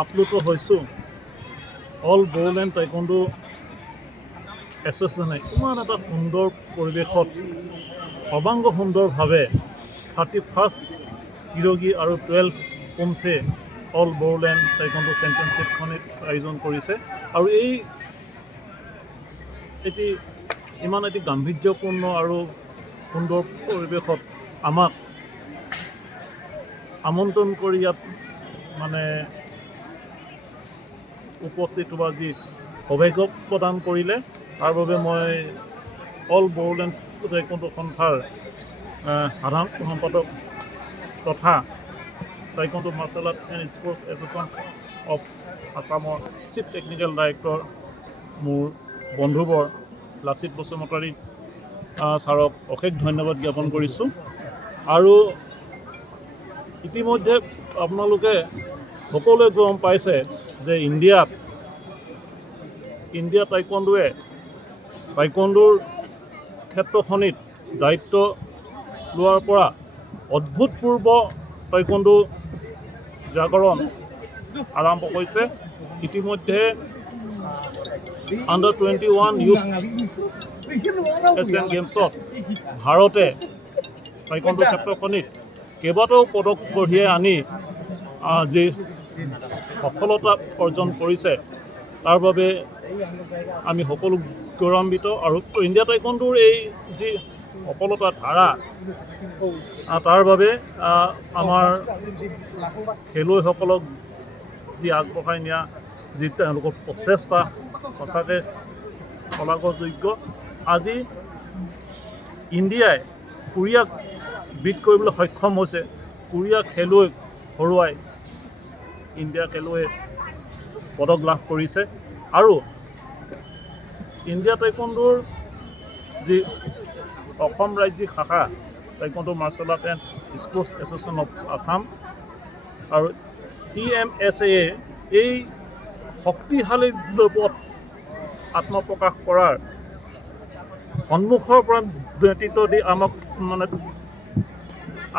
আপ্লুত হৈছোঁ all Bodoland taekwondo এছ'চিয়েশ্যনে ইমান এটা সুন্দৰ পৰিৱেশত সৰ্বাংগ সুন্দৰভাৱে 31st হিৰোগী আৰু 12 পোমছে অল বড়োলেণ্ড টাইকোৱাণ্ডো চেম্পিয়নশ্বিপখনে আয়োজন কৰিছে আৰু এটি ইমান এটি গাম্ভীৰ্যপূৰ্ণ আৰু সুন্দৰ পৰিৱেশত আমাক আমন্ত্ৰণ কৰি ইয়াত মানে উপস্থিত হোৱা যি সৌভাগ্য প্ৰদান কৰিলে তাৰ বাবে মই অল বড়োলেণ্ড টাইকোৱাণ্ডো সন্থাৰ সাধাৰণ সম্পাদক তথা taekwondo martial art and sports association of আছামৰ চিফ টেকনিকেল ডাইৰেক্টৰ মোৰ বন্ধুবৰ লাচিত বসুমতাৰী ছাৰক অশেষ ধন্যবাদ জ্ঞাপন কৰিছোঁ। আৰু ইতিমধ্যে আপোনালোকে সকলোৱে গম পাইছে যে ইণ্ডিয়া টাইকোৱাণ্ডোৱে টাইকোৱাণ্ডোৰ ক্ষেত্ৰখনিত দায়িত্ব লোৱাৰ পৰা অভূতপূৰ্ব টাইকোৱাণ্ডো জাগৰণ আৰম্ভ হৈছে। ইতিমধ্যে আণ্ডাৰ 21 ইউথ এছিয়ান গেমছত ভাৰতে টাইকোৱাণ্ডো ক্ষেত্ৰখনিত কেইবাটাও পদক কঢ়িয়াই আনি যি সফলতা অৰ্জন কৰিছে তাৰ বাবে আমি সকলো গৌৰৱান্বিত। আৰু ইণ্ডিয়া টাইকোৱাণ্ডোৰ এই যি সফলতা ধাৰা তাৰ বাবে আমাৰ খেলুৱৈসকলক যি আগবঢ়াই নিয়া যি তেওঁলোকৰ প্ৰচেষ্টা সঁচাকৈ শলাগযোগ্য। আজি ইণ্ডিয়াই কোৰিয়াক বিট কৰিবলৈ সক্ষম হৈছে। কোৰিয়া খেলুৱৈক হৰুৱাই ইণ্ডিয়া খেলুৱৈয়ে পদক লাভ কৰিছে। আৰু ইণ্ডিয়া টাইকোৱাণ্ডোৰ যি অসম ৰাজ্যিক শাখা taekwondo martial art and sports association of Assam আৰু TMSA এই শক্তিশালী ৰূপত আত্মপ্ৰকাশ কৰাৰ সন্মুখৰ পৰা নেতৃত্ব দি আমাক মানে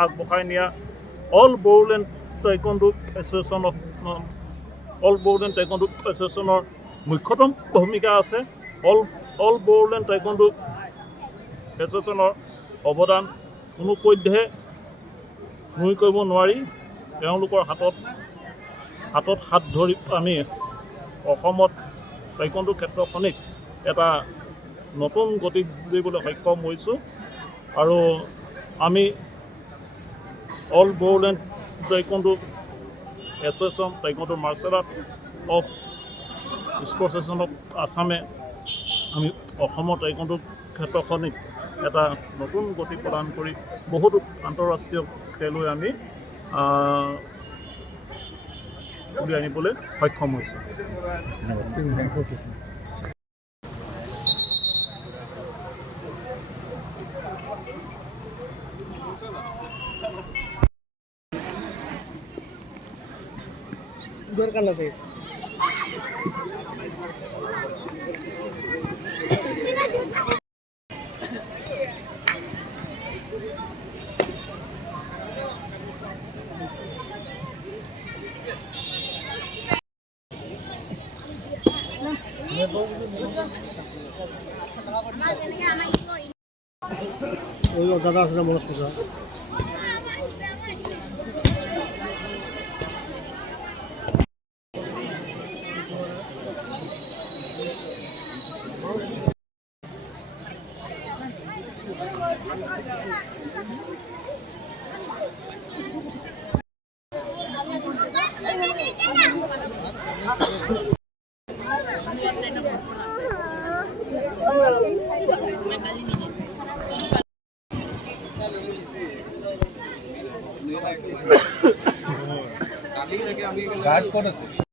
আগবঢ়াই নিয়া অল বড়োলেণ্ড টাইকোৱাণ্ডো এছ'চিয়েশ্যনৰ মুখ্যতম ভূমিকা আছে। অল বড়োলেণ্ড টাইকোৱাণ্ডো এছ'চিয়েশ্যনৰ অৱদান কোনোপধ্যে নুই কৰিব নোৱাৰি। তেওঁলোকৰ হাতত হাত ধৰি আমি অসমত টাইকোৱাণ্ডো ক্ষেত্ৰখনিক এটা নতুন গতি দিবলৈ সক্ষম হৈছোঁ। আৰু আমি all Bodoland taekwondo association taekwondo martial art of sports association of আছামে আমি অসমৰ টাইকোৱাণ্ডো ক্ষেত্ৰখনিক এটা নতুন গতি প্ৰদান কৰি বহুতো আন্তঃৰাষ্ট্ৰীয় খেলুৱৈ আমি উলিয়াই আনিবলৈ সক্ষম হৈছোঁ। দরকার না চাই দাদা আসলে মনস পূজা গার্ড কোড আছে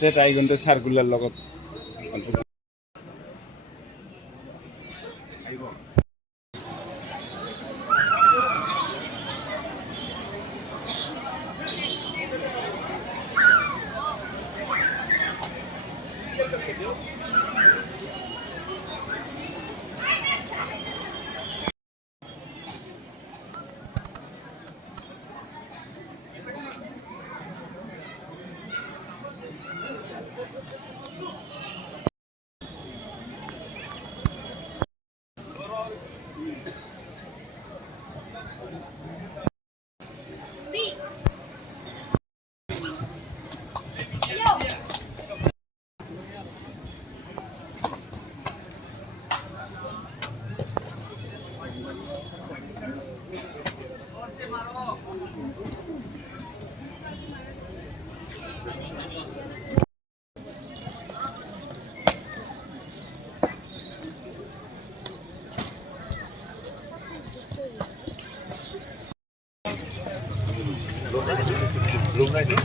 ইয়াতে টাইগনটো চাৰ্কুলাৰ লগত Belum lagi.